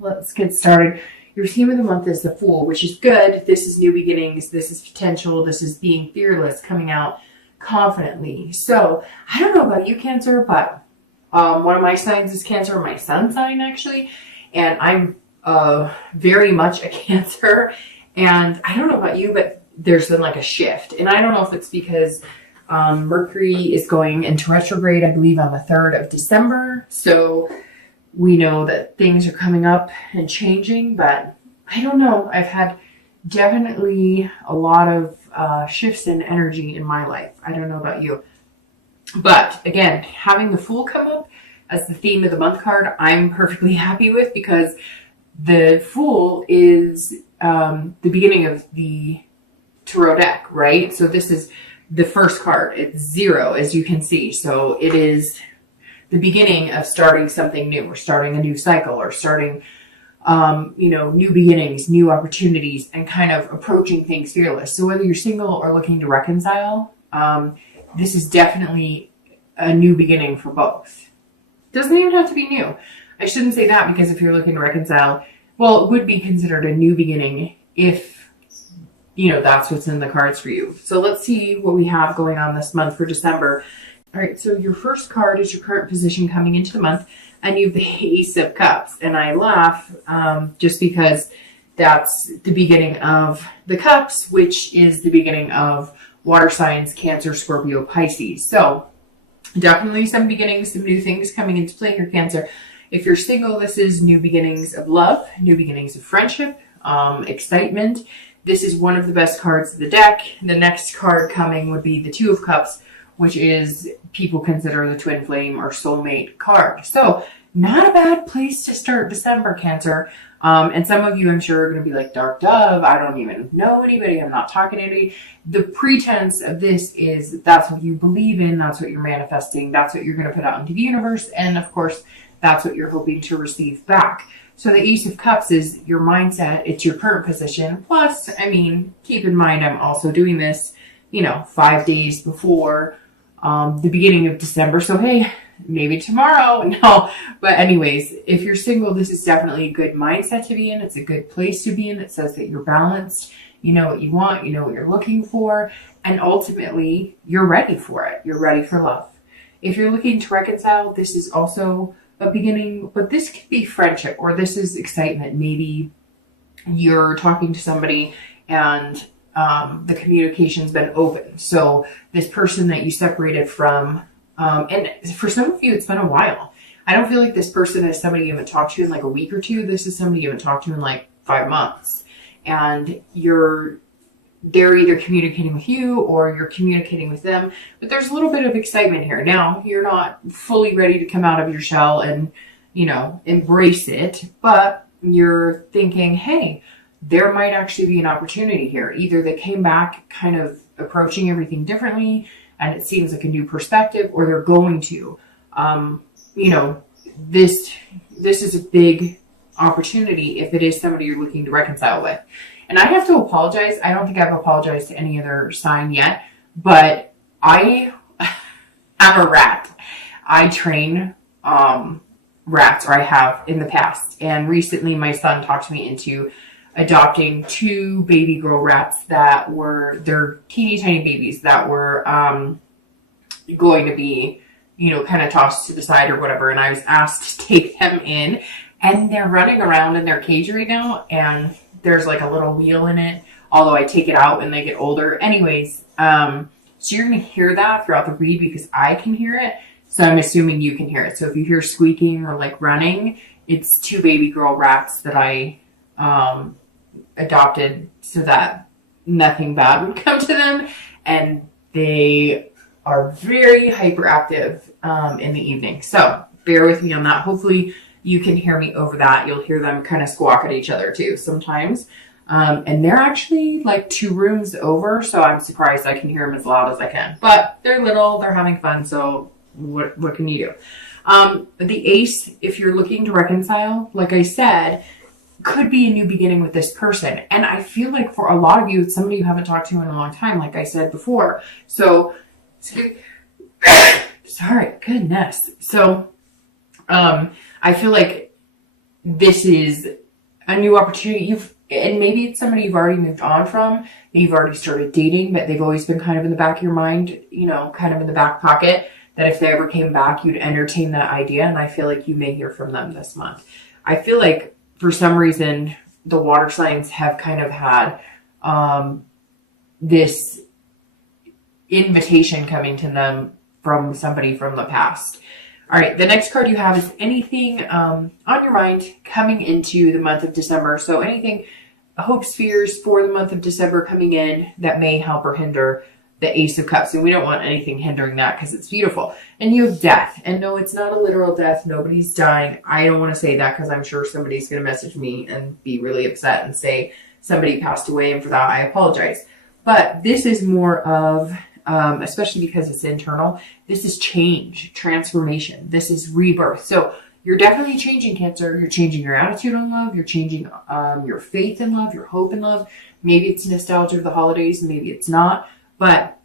let's get started. Your theme of the month is the Fool, which is good. This is new beginnings. This is potential. This is being fearless, coming out confidently. So I don't know about you, Cancer, but one of my signs is Cancer, my sun sign actually, and I'm very much a Cancer. And I don't know about you, but there's been like a shift, and I don't know if it's because Mercury is going into retrograde, I believe, on the 3rd of December. So we know that things are coming up and changing, but I don't know. I've had definitely a lot of shifts in energy in my life. I don't know about you. But again, having the Fool come up as the theme of the month card, I'm perfectly happy with, because the Fool is the beginning of the tarot deck, right? So this is the first card. It's 0, as you can see. So it is the beginning of starting something new, or starting a new cycle, or starting, new beginnings, new opportunities, and kind of approaching things fearless. So whether you're single or looking to reconcile, this is definitely a new beginning for both. Doesn't even have to be new. I shouldn't say that, because if you're looking to reconcile, well, it would be considered a new beginning if, that's what's in the cards for you. So let's see what we have going on this month for December. All right, so your first card is your current position coming into the month, and you have the Ace of Cups. And I laugh just because that's the beginning of the Cups, which is the beginning of water signs, Cancer, Scorpio, Pisces. So definitely some beginnings, some new things coming into play here, Cancer. If you're single, this is new beginnings of love, new beginnings of friendship, excitement. This is one of the best cards of the deck. The next card coming would be the Two of Cups, which is people consider the twin flame or soulmate card. So not a bad place to start December, Cancer. And some of you, I'm sure, are going to be like, Dark Dove, I don't even know anybody. I'm not talking to anybody. The pretense of this is that's what you believe in. That's what you're manifesting. That's what you're going to put out into the universe. And of course, that's what you're hoping to receive back. So the Ace of Cups is your mindset. It's your current position. Plus, keep in mind, I'm also doing this, 5 days before the beginning of December. So, hey, maybe tomorrow. No, but anyways, if you're single, this is definitely a good mindset to be in. It's a good place to be in. It says that you're balanced. You know what you want. You know what you're looking for. And ultimately, you're ready for it. You're ready for love. If you're looking to reconcile, this is also a beginning, but this could be friendship, or this is excitement. Maybe you're talking to somebody and the communication's been open. So this person that you separated from, and for some of you, it's been a while. I don't feel like this person is somebody you haven't talked to in like a week or two. This is somebody you haven't talked to in like 5 months. And they're either communicating with you or you're communicating with them, but there's a little bit of excitement here. Now, you're not fully ready to come out of your shell and, embrace it, but you're thinking, hey, there might actually be an opportunity here. Either they came back kind of approaching everything differently and it seems like a new perspective, or they're going to, this is a big opportunity if it is somebody you're looking to reconcile with. And I have to apologize. I don't think I've apologized to any other sign yet, but I am a rat. I train rats, or I have in the past. And recently my son talked me into adopting 2 baby girl rats they're teeny tiny babies that were going to be, kind of tossed to the side or whatever. And I was asked to take them in, and they're running around in their cage right now, and there's like a little wheel in it, although I take it out when they get older. Anyways, so you're going to hear that throughout the read because I can hear it. So I'm assuming you can hear it. So if you hear squeaking or like running, it's 2 baby girl rats that I adopted so that nothing bad would come to them. And they are very hyperactive in the evening. So bear with me on that. Hopefully you can hear me over that. You'll hear them kind of squawk at each other too sometimes. And they're actually like 2 rooms over, so I'm surprised I can hear them as loud as I can. But they're little, they're having fun, so what can you do? The Ace, if you're looking to reconcile, like I said, could be a new beginning with this person. And I feel like for a lot of you, it's somebody you haven't talked to in a long time, like I said before. So, sorry, goodness. So, I feel like this is a new opportunity. And maybe it's somebody you've already moved on from, that you've already started dating, but they've always been kind of in the back of your mind, kind of in the back pocket, that if they ever came back, you'd entertain that idea. And I feel like you may hear from them this month. I feel like for some reason, the water signs have kind of had this invitation coming to them from somebody from the past. All right, the next card you have is anything on your mind coming into the month of December. So anything, hopes, fears for the month of December coming in that may help or hinder the Ace of Cups. And we don't want anything hindering that because it's beautiful. And you have death. And no, it's not a literal death. Nobody's dying. I don't want to say that because I'm sure somebody's going to message me and be really upset and say somebody passed away. And for that, I apologize. But this is more of... especially because it's internal, this is change, transformation. This is rebirth. So you're definitely changing, Cancer. You're changing your attitude on love. You're changing your faith in love, your hope in love. Maybe it's nostalgia of the holidays. Maybe it's not. But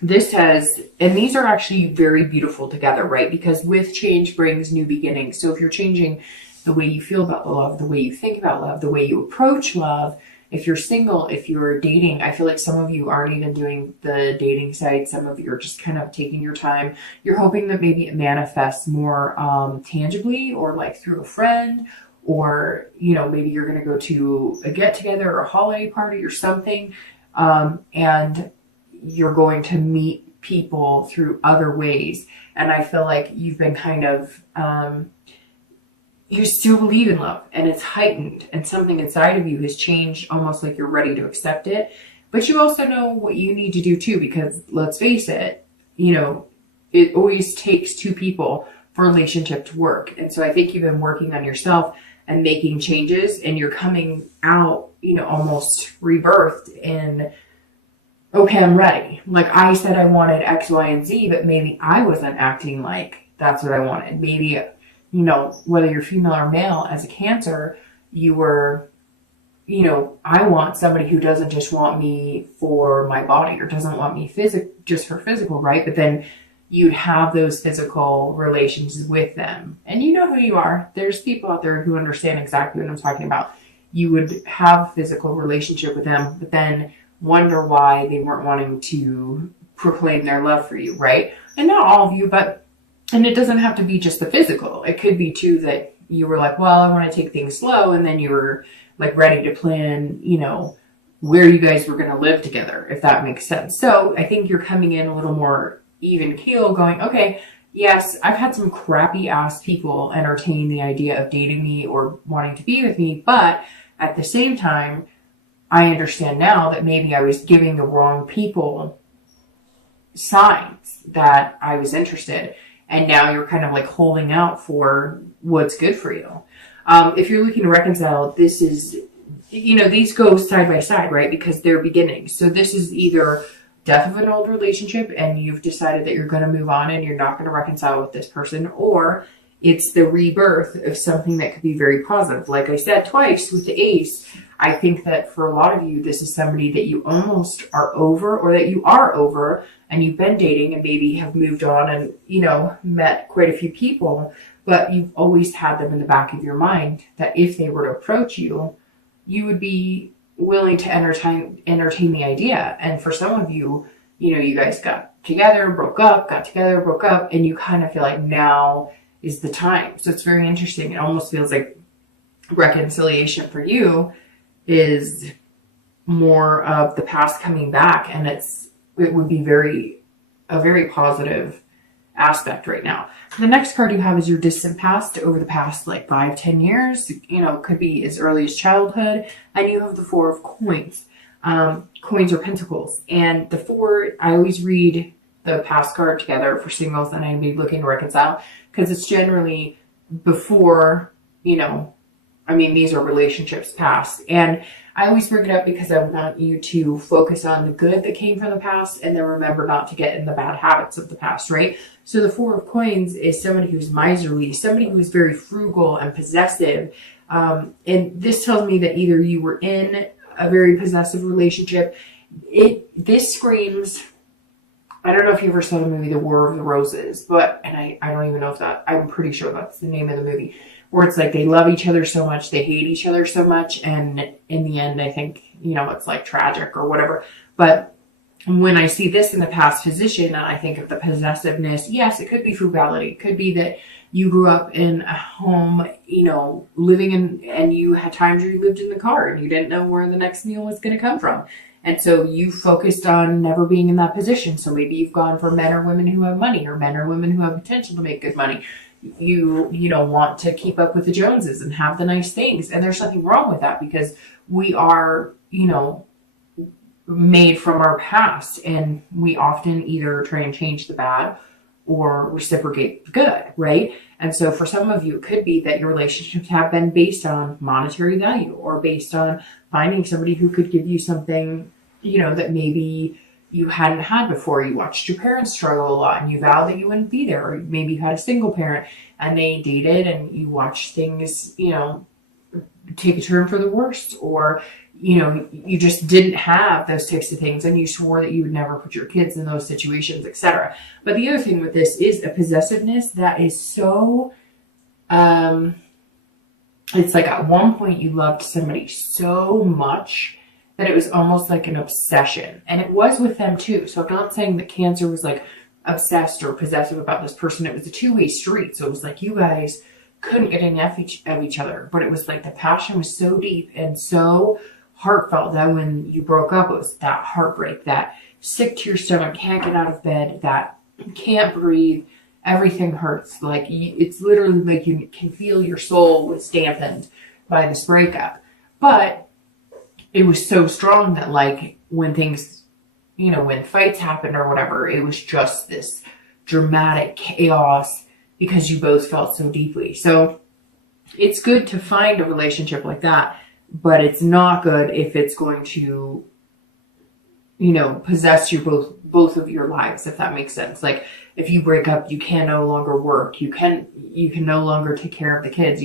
this has, and these are actually very beautiful together, right? Because with change brings new beginnings. So if you're changing the way you feel about love, the way you think about love, the way you approach love, if you're single, if you're dating, I feel like some of you aren't even doing the dating side. Some of you are just kind of taking your time. You're hoping that maybe it manifests more tangibly, or like through a friend, or, maybe you're going to go to a get together or a holiday party or something. And you're going to meet people through other ways. And I feel like you've been kind of, you still believe in love, and it's heightened, and something inside of you has changed, almost like you're ready to accept it. But you also know what you need to do too, because let's face it, it always takes two people for a relationship to work. And so I think you've been working on yourself and making changes, and you're coming out, almost rebirthed in, okay, I'm ready. Like I said, I wanted X, Y, and Z, but maybe I wasn't acting like that's what I wanted. Maybe, whether you're female or male, as a Cancer, you were, I want somebody who doesn't just want me for my body, or doesn't want me just for physical, right? But then you'd have those physical relations with them. And you know who you are. There's people out there who understand exactly what I'm talking about. You would have a physical relationship with them, but then wonder why they weren't wanting to proclaim their love for you, right? And not all of you, and it doesn't have to be just the physical. It could be too that you were like, well, I want to take things slow. And then you were like ready to plan, where you guys were going to live together, if that makes sense. So I think you're coming in a little more even keel, going, okay, yes, I've had some crappy ass people entertain the idea of dating me or wanting to be with me. But at the same time, I understand now that maybe I was giving the wrong people signs that I was interested. And now you're kind of like holding out for what's good for you. If you're looking to reconcile, this is, these go side by side, right? Because they're beginnings. So this is either death of an old relationship and you've decided that you're going to move on and you're not going to reconcile with this person, or it's the rebirth of something that could be very positive. Like I said twice with the Ace, I think that for a lot of you, this is somebody that you almost are over, or that you are over, and you've been dating and maybe have moved on and, met quite a few people, but you've always had them in the back of your mind that if they were to approach you, you would be willing to entertain the idea. And for some of you, you guys got together, broke up, got together, broke up, and you kind of feel like now is the time. So it's very interesting. It almost feels like reconciliation for you is more of the past coming back, and it would be a very positive aspect right now. The next card you have is your distant past, over the past like 5-10 years, could be as early as childhood. And you have the Four of Coins. Coins are pentacles, and the four, I always read the past card together for singles and I'd be looking to reconcile, because it's generally before, these are relationships past. And I always bring it up because I want you to focus on the good that came from the past, and then remember not to get in the bad habits of the past, right? So the Four of Coins is somebody who's miserly, somebody who's very frugal and possessive. And this tells me that either you were in a very possessive relationship. This screams, I don't know if you ever saw the movie The War of the Roses, and I don't even know if I'm pretty sure that's the name of the movie. or it's like they love each other so much, they hate each other so much, and in the end, I think, it's like tragic or whatever. But when I see this in the past position, and I think of the possessiveness, yes, it could be frugality. It could be that you grew up in a home, living in, and you had times where you lived in the car and you didn't know where the next meal was going to come from. And so you focused on never being in that position. So maybe you've gone for men or women who have money, or men or women who have potential to make good money. You want to keep up with the Joneses and have the nice things. And there's nothing wrong with that, because we are, made from our past, and we often either try and change the bad or reciprocate the good, right? And so for some of you, it could be that your relationships have been based on monetary value, or based on finding somebody who could give you something, that maybe you hadn't had before. You watched your parents struggle a lot and you vowed that you wouldn't be there. Or maybe you had a single parent and they dated and you watched things, take a turn for the worst, or you just didn't have those types of things and you swore that you would never put your kids in those situations, etc. But the other thing with this is a possessiveness that is so, it's like at one point you loved somebody so much that it was almost like an obsession. And it was with them too. So I'm not saying that Cancer was like obsessed or possessive about this person. It was a two-way street. So it was like you guys couldn't get enough of each other, but it was like the passion was so deep and so heartfelt that when you broke up, it was that heartbreak, that sick to your stomach, can't get out of bed, that can't breathe, everything hurts. Like it's literally like you can feel your soul was dampened by this breakup. But it was so strong that like when things, when fights happened or whatever, it was just this dramatic chaos because you both felt so deeply. So it's good to find a relationship like that, but it's not good if it's going to, possess you both of your lives, if that makes sense. Like if you break up, you can no longer work. You can no longer take care of the kids.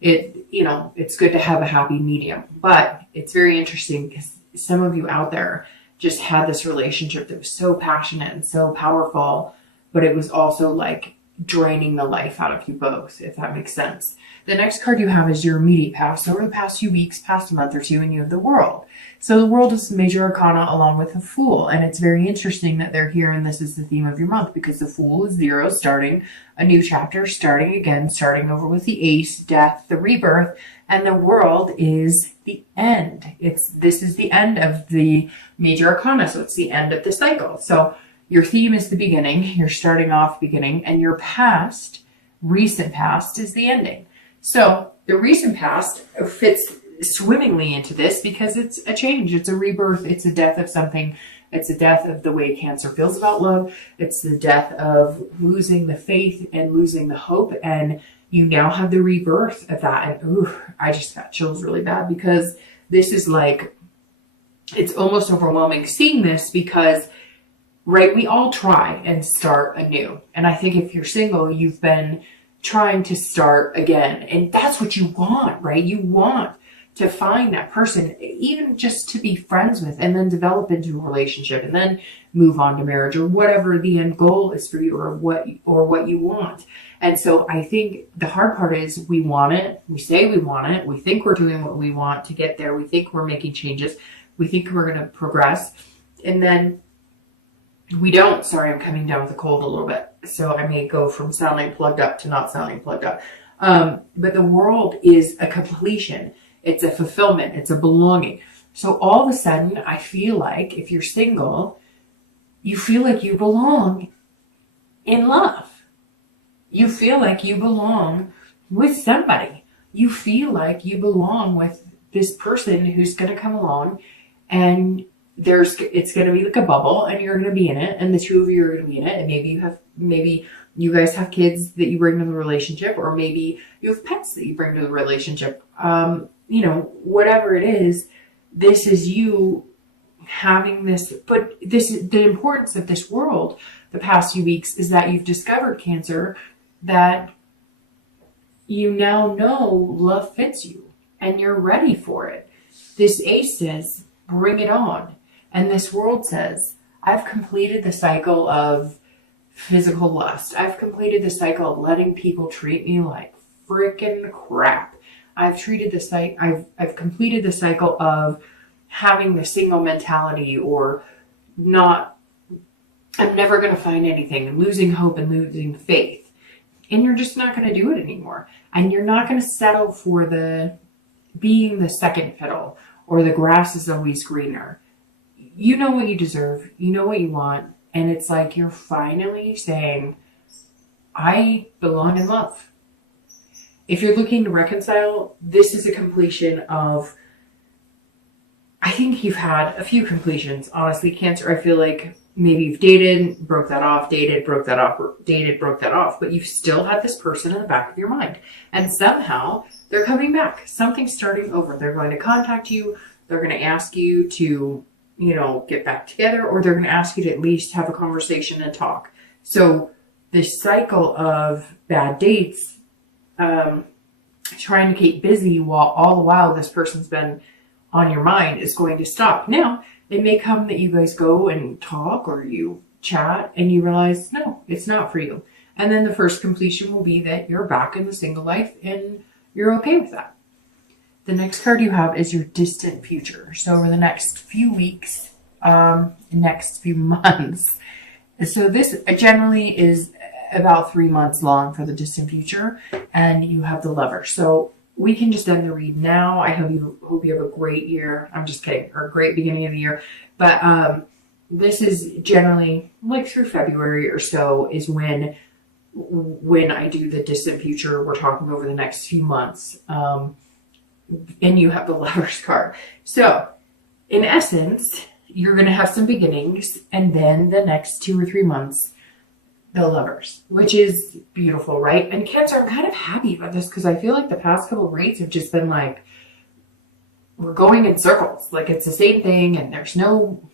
It's good to have a happy medium, but it's very interesting because some of you out there just had this relationship that was so passionate and so powerful, but it was also like draining the life out of you both, if that makes sense. The next card you have is your immediate past. Over the past few weeks, past a month or two, and you have the World. So the World is major arcana along with the Fool. And it's very interesting that they're here, and this is the theme of your month, because the Fool is 0, starting a new chapter, starting again, starting over with the Ace, death, the rebirth, and the World is the end. This is the end of the major arcana, so it's the end of the cycle. So your theme is the beginning, you're starting off beginning, and your past, recent past, is the ending. So the recent past fits swimmingly into this because it's a change, it's a rebirth, it's a death of something, it's a death of the way Cancer feels about love, it's the death of losing the faith and losing the hope, and you now have the rebirth of that. And I just got chills really bad because this is like, it's almost overwhelming seeing this because, right, we all try and start anew. And I think if you're single, you've been trying to start again. And that's what you want, right? You want to find that person, even just to be friends with, and then develop into a relationship and then move on to marriage or whatever the end goal is for you, or what you want. And so I think the hard part is we want it. We say we want it. We think we're doing what we want to get there. We think we're making changes. We think we're going to progress. And then we don't. Sorry, I'm coming down with a cold a little bit, so I may go from sounding plugged up to not sounding plugged up. But the World is a completion. It's a fulfillment. It's a belonging. So all of a sudden, I feel like if you're single, you feel like you belong in love. You feel like you belong with somebody. You feel like you belong with this person who's going to come along, and it's going to be like a bubble, and you're going to be in it, and the two of you are going to be in it, and maybe you guys have kids that you bring to the relationship, or maybe you have pets that you bring to the relationship. Whatever it is, this is you having this, but this is the importance of this World the past few weeks is that you've discovered, Cancer, that you now know love fits you and you're ready for it. This Ace says, bring it on. And this World says, I've completed the cycle of physical lust. I've completed the cycle of letting people treat me like freaking crap. I've treated the site, I've completed the cycle of having the single mentality or not, I'm never going to find anything, losing hope and losing faith. And you're just not going to do it anymore. And you're not going to settle for the being the second fiddle or the grass is always greener. You know what you deserve. You know what you want. And it's like you're finally saying, I belong in love. If you're looking to reconcile, this is a completion of, I think you've had a few completions. Honestly, Cancer, I feel like maybe you've dated, broke that off, dated, broke that off, dated, broke that off, but you've still had this person in the back of your mind. And somehow they're coming back. Something's starting over. They're going to contact you. They're going to ask you to, get back together, or they're going to ask you to at least have a conversation and talk. So this cycle of bad dates, trying to keep busy while all the while this person's been on your mind is going to stop. Now, it may come that you guys go and talk or you chat and you realize, no, it's not for you. And then the first completion will be that you're back in the single life and you're okay with that. The next card you have is your distant future. So over the next few weeks, next few months. So this generally is about 3 months long for the distant future, and you have the Lover. So we can just end the read now. I hope you have a great year. I'm just kidding, or a great beginning of the year. But this is generally like through February or so is when I do the distant future. We're talking over the next few months, and you have the Lover's card. So in essence, you're going to have some beginnings, and then the next 2 or 3 months, the Lovers, which is beautiful, right? And Cancer, I'm kind of happy about this because I feel like the past couple of reads have just been like, we're going in circles. Like it's the same thing and there's no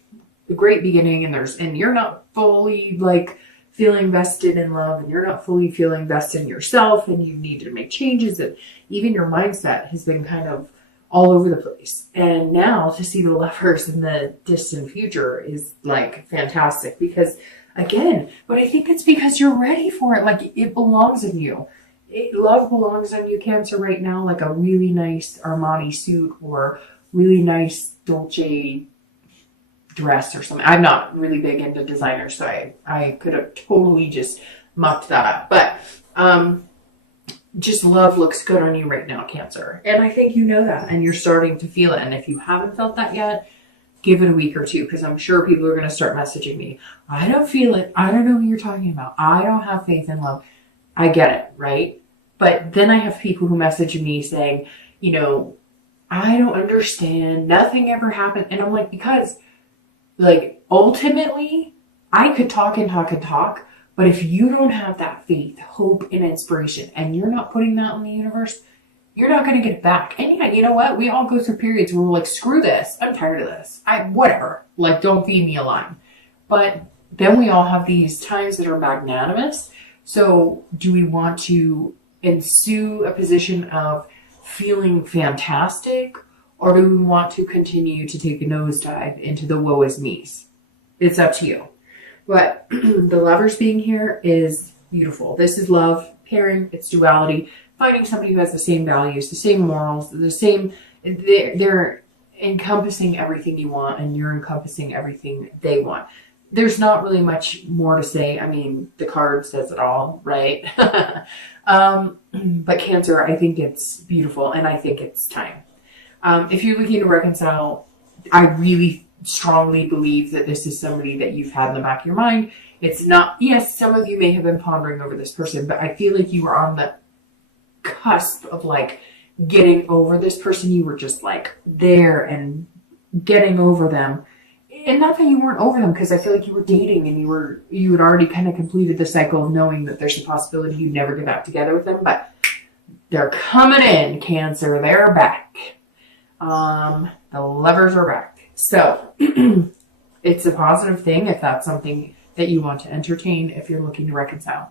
great beginning and you're not fully like feeling vested in love and you're not fully feeling vested in yourself and you need to make changes, and even your mindset has been kind of all over the place. And now to see the Lovers in the distant future is like fantastic because again, but I think it's because you're ready for it. Like it belongs in you. Love belongs on you, Cancer, right now. Like a really nice Armani suit or really nice Dolce dress or something. I'm not really big into designers, so I could have totally just mucked that up. But just love looks good on you right now, Cancer. And I think you know that and you're starting to feel it. And if you haven't felt that yet, give it a week or two, because I'm sure people are going to start messaging me. I don't feel it. I don't know who you're talking about. I don't have faith in love. I get it, right? But then I have people who message me saying, I don't understand. Nothing ever happened. And I'm like, because like ultimately I could talk and talk and talk, but if you don't have that faith, hope, and inspiration, and you're not putting that in the universe, you're not going to get it back. And yeah, you know what? We all go through periods where we're like, screw this. I'm tired of this. Whatever. Like, don't feed me a line. But then we all have these times that are magnanimous. So do we want to ensue a position of feeling fantastic? Or do we want to continue to take a nosedive into the woe is me's? It's up to you. But the Lovers being here is beautiful. This is love, caring, it's duality. Finding somebody who has the same values, the same morals, the same, they're encompassing everything you want and you're encompassing everything they want. There's not really much more to say. I mean, the card says it all, right? But Cancer, I think it's beautiful and I think it's time. If you're looking to reconcile, I really strongly believe that this is somebody that you've had in the back of your mind. It's not, yes, some of you may have been pondering over this person, but I feel like you were on the cusp of like getting over this person. You were just like there and getting over them, and not that you weren't over them, because I feel like you were dating and you had already kind of completed the cycle of knowing that there's a possibility you'd never get back together with them. But they're coming in, Cancer. They're back. The Lovers are back. So it's a positive thing if that's something that you want to entertain if you're looking to reconcile.